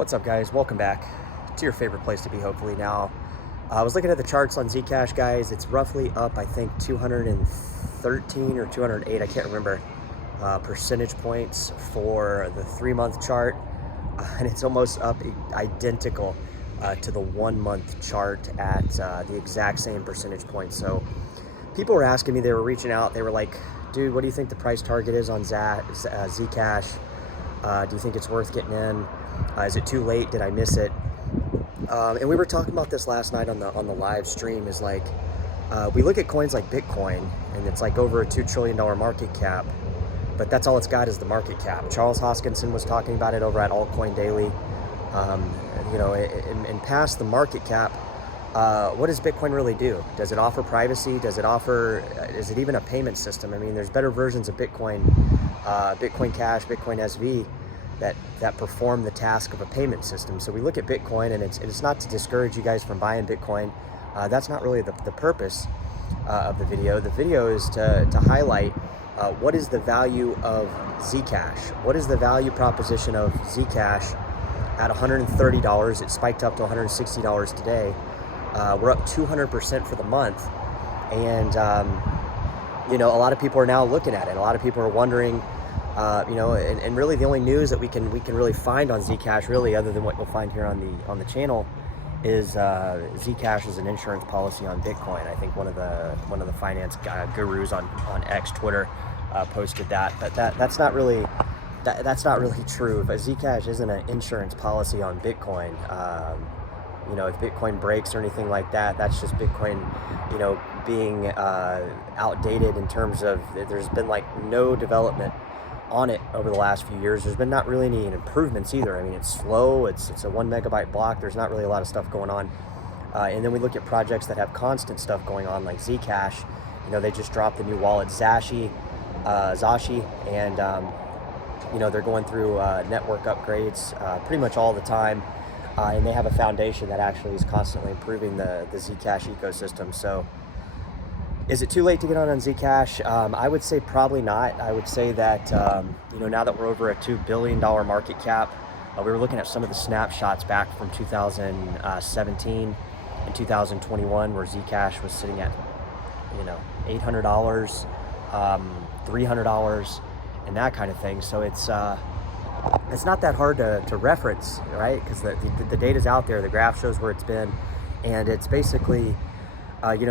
What's up, guys? Welcome back to your favorite place to be, hopefully. Now, I was looking at the charts on Zcash, guys. It's roughly up, I think, 213 or 208, I can't remember, percentage points for the 3-month chart. And it's almost up identical to the 1-month chart at the exact same percentage points. So people were asking me, they were reaching out, they were like, dude, what do you think the price target is on Zcash? Do you think it's worth getting in? Is it too late? Did I miss it? And we were talking about this last night on the live stream. Is like we look at coins like Bitcoin, and it's like over a $2 trillion market cap, but that's all it's got is the market cap. Charles Hoskinson was talking about it over at Altcoin Daily. And past the market cap, what does Bitcoin really do? Does it offer privacy? Is it even a payment system? I mean, there's better versions of Bitcoin, Bitcoin Cash, Bitcoin SV, that perform the task of a payment system. So we look at Bitcoin, and it's not to discourage you guys from buying Bitcoin. That's not really the purpose of the video. The video is to highlight what is the value of Zcash. What is the value proposition of Zcash at $130? It spiked up to $160 today. We're up 200% for the month. And, a lot of people are now looking at it. A lot of people are wondering, and really the only news that we can really find on Zcash, really, other than what you'll find here on the channel, is Zcash is an insurance policy on Bitcoin. I think one of the finance gurus on X, Twitter, posted that, but that's not really true. But Zcash isn't an insurance policy on Bitcoin. If Bitcoin breaks or anything like that, that's just Bitcoin, being outdated in terms of there's been like no development on it over the last few years. There's been not really any improvements either. I mean, it's slow. It's a 1 megabyte block. There's not really a lot of stuff going on. And then we look at projects that have constant stuff going on, like Zcash. They just dropped the new wallet Zashi, and they're going through network upgrades pretty much all the time. And they have a foundation that actually is constantly improving the Zcash ecosystem. So is it too late to get on Zcash? I would say probably not. I would say that, now that we're over a $2 billion market cap, we were looking at some of the snapshots back from 2017 and 2021, where Zcash was sitting at, $800, $300, and that kind of thing. So it's not that hard to reference, right? Because the data's out there, the graph shows where it's been, and it's basically,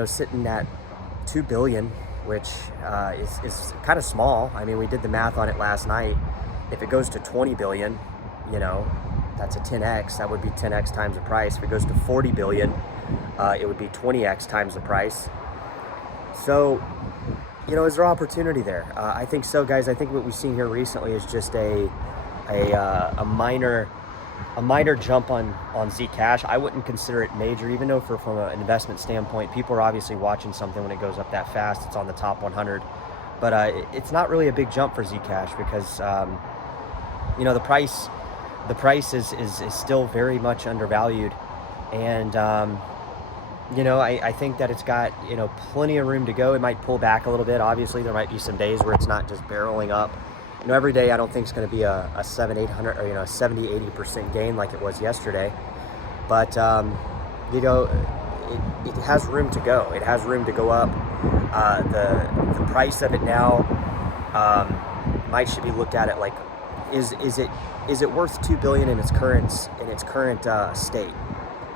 sitting at 2 billion, which is kind of small. I mean, we did the math on it last night. If it goes to 20 billion, that's a 10x. That would be 10x times the price. If it goes to 40 billion, it would be 20x times the price. So, is there opportunity there? I think so, guys. I think what we've seen here recently is just a minor jump on Zcash. I wouldn't consider it major, even though from an investment standpoint, people are obviously watching something when it goes up that fast. It's on the top 100, but it's not really a big jump for Zcash because the price is still very much undervalued, and I think that it's got plenty of room to go. It might pull back a little bit. Obviously, there might be some days where it's not just barreling up. Every day I don't think it's going to be a 700-800 or 70-80% gain like it was yesterday, but it has room to go. It has room to go up. The price of it now should be looked at it like, is it worth 2 billion in its current state?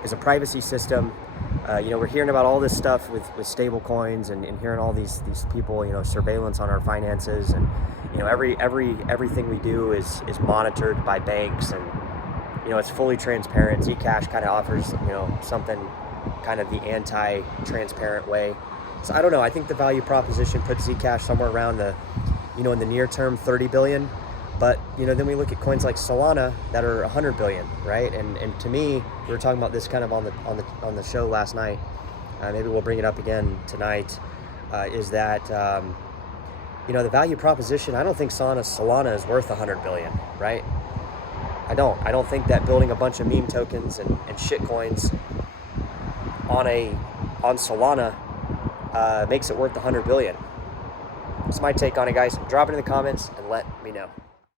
Is a privacy system? We're hearing about all this stuff with stable coins and hearing all these people, surveillance on our finances, and everything we do is monitored by banks, and it's fully transparent. Zcash kind of offers something kind of the anti-transparent way. So I don't know. I think the value proposition puts Zcash somewhere around the in the near term 30 billion. But then we look at coins like Solana that are 100 billion, right? And to me, we were talking about this kind of on the show last night. Maybe we'll bring it up again tonight. Is that the value proposition? I don't think Solana is worth 100 billion, right? I don't think that building a bunch of meme tokens and shit coins on Solana makes it worth 100 billion. That's my take on it, guys. Drop it in the comments and let me know.